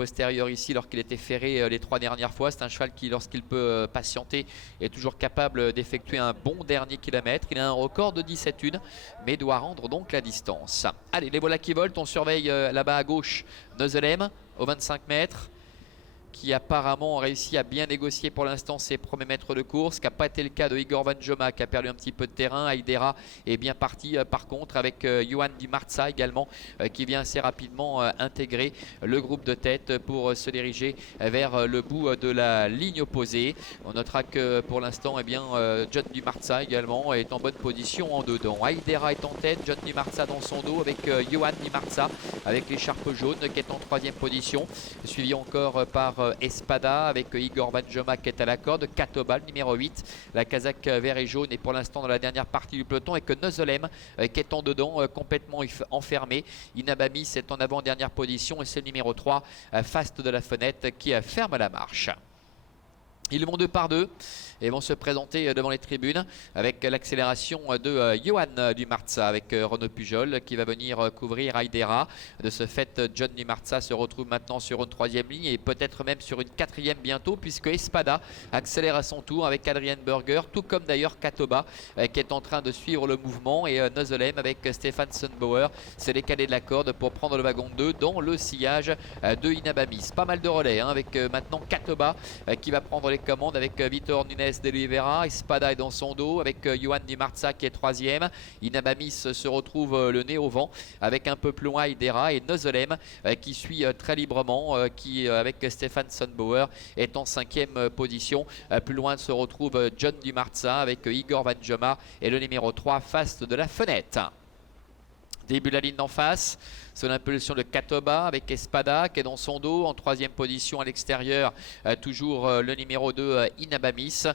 postérieur ici lorsqu'il était ferré les 3 dernières fois. C'est un cheval qui, lorsqu'il peut patienter, est toujours capable d'effectuer un bon dernier kilomètre. Il a un record de 17,1 mais doit rendre donc la distance. Allez, les voilà qui volent. On surveille là-bas à gauche Neuselem au 25 mètres, qui apparemment a réussi à bien négocier pour l'instant ses premiers mètres de course, ce qui n'a pas été le cas de Igor Vanjoma qui a perdu un petit peu de terrain. Aidera est bien parti par contre avec Johan Di Marza également qui vient assez rapidement intégrer le groupe de tête pour se diriger vers le bout de la ligne opposée. On notera que pour l'instant John Di Marza également est en bonne position en dedans. Aidera est en tête, John Di Marza dans son dos avec Johan Di Marza avec l'écharpe jaune qui est en 3e position, suivi encore par Espada avec Igor Vanjoma qui est à la corde, Katoba le numéro 8, la casaque vert et jaune est pour l'instant dans la dernière partie du peloton, et que Neuselem qui est en dedans complètement enfermé. Inabamis est en avant-dernière position et c'est le numéro 3 Fast de la Fenêtre qui ferme la marche. Ils vont 2 par 2 et vont se présenter devant les tribunes avec l'accélération de Johan Di Marza avec Renaud Pujol qui va venir couvrir Aidera. De ce fait, John Di Marza se retrouve maintenant sur une 3e ligne et peut-être même sur une 4e bientôt, puisque Espada accélère à son tour avec Adrian Berger, tout comme d'ailleurs Katoba qui est en train de suivre le mouvement, et Neuselem avec Stefan Sundbauer s'est décalé de la corde pour prendre le wagon 2 dans le sillage de Inabamis. Pas mal de relais avec maintenant Katoba qui va prendre les commandes avec Vitor Nunes de Oliveira. Espada est dans son dos avec Johan Di Marza qui est 3e. Inabamis se retrouve le nez au vent avec un peu plus loin Aidera, et Neuselem qui suit très librement, qui avec Stefan Sundbauer est en 5e position. Plus loin se retrouve John Di Marza avec Igor Vanjoma et le numéro 3 Fast de la Fenêtre. Début de la ligne d'en face, sous l'impulsion de Katoba avec Espada qui est dans son dos. En 3e position à l'extérieur, toujours le numéro 2 Inabamis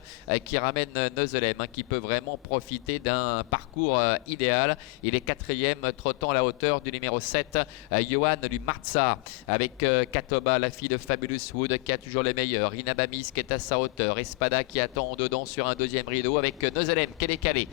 qui ramène Neuselem qui peut vraiment profiter d'un parcours idéal. Il est 4e, trottant à la hauteur du numéro 7 Johan Di Marza avec Katoba, la fille de Fabulous Wood qui a toujours les meilleurs. Inabamis qui est à sa hauteur. Espada qui attend en dedans sur un 2e rideau avec Neuselem qui est décalé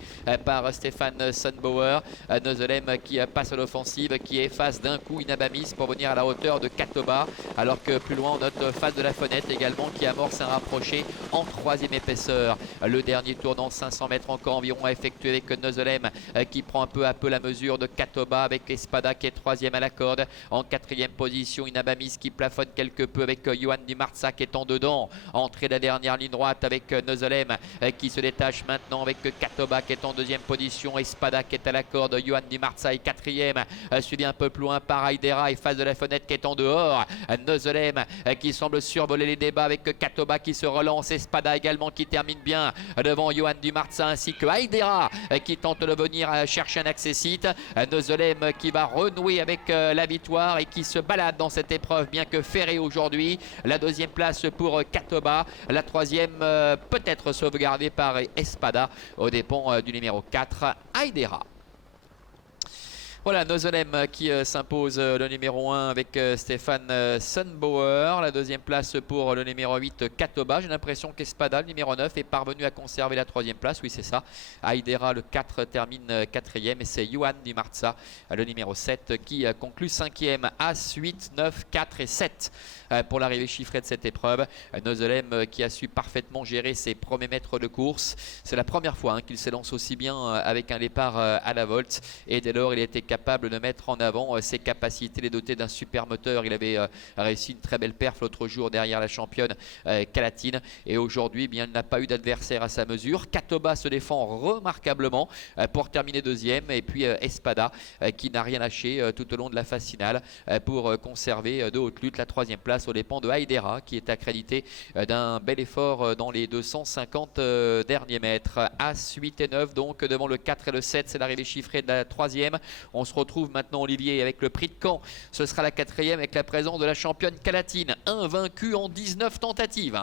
par Stefan Sundbauer. Neuselem qui passe à l'offensive, qui efface d'un coup Inabamis pour venir à la hauteur de Katoba, alors que plus loin on note Face de la Fenêtre également qui amorce un rapproché en 3e épaisseur. Le dernier tournant 500 mètres encore environ à effectuer avec Neuselem qui prend un peu à peu la mesure de Katoba avec Espada qui est 3e à la corde. En 4e position Inabamis qui plafonne quelque peu avec Johan Di Marza qui est en dedans. Entrée de la dernière ligne droite avec Neuselem qui se détache maintenant avec Katoba qui est en 2e position. Espada qui est à la corde, Johan Di Marza est 4e, suivi un peu plus loin par Aidera et Face de la Fenêtre qui est en dehors. Neuselem qui semble survoler les débats avec Katoba qui se relance. Espada également qui termine bien devant Johan Di Marza ainsi que Aidera qui tente de venir chercher un accessite. Neuselem qui va renouer avec la victoire et qui se balade dans cette épreuve bien que ferrée aujourd'hui. La 2e place pour Katoba, la 3e peut-être sauvegardée par Espada aux dépens du numéro 4 Aidera. Voilà, Neuselem qui s'impose le numéro 1 avec Stefan Sundbauer. La 2e place pour le numéro 8 Katoba. J'ai l'impression qu'Espada, le numéro 9, est parvenu à conserver la 3e place. Oui, c'est ça. Aidera, le 4, termine 4e. Et c'est Johan Di Marza, le numéro 7, qui conclut 5e. As, 8, 9, 4 et 7 pour l'arrivée chiffrée de cette épreuve. Neuselem qui a su parfaitement gérer ses premiers mètres de course. C'est la première fois qu'il s'élance aussi bien avec un départ à la volte. Et dès lors, il était capable de mettre en avant ses capacités, les doter d'un super moteur. Il avait réussi une très belle perf l'autre jour derrière la championne Calatine, et aujourd'hui il n'a pas eu d'adversaire à sa mesure. Katoba se défend remarquablement pour terminer 2e, et puis Espada qui n'a rien lâché tout au long de la phase finale pour conserver de haute lutte la 3e place aux dépens de Aidera qui est accrédité d'un bel effort dans les 250 derniers mètres. As, 8 et 9 donc devant le 4 et le 7, c'est l'arrivée chiffrée de la 3e. On se retrouve maintenant, Olivier, avec le prix de Caen. Ce sera la 4e avec la présence de la championne Calatine, invaincue en 19 tentatives.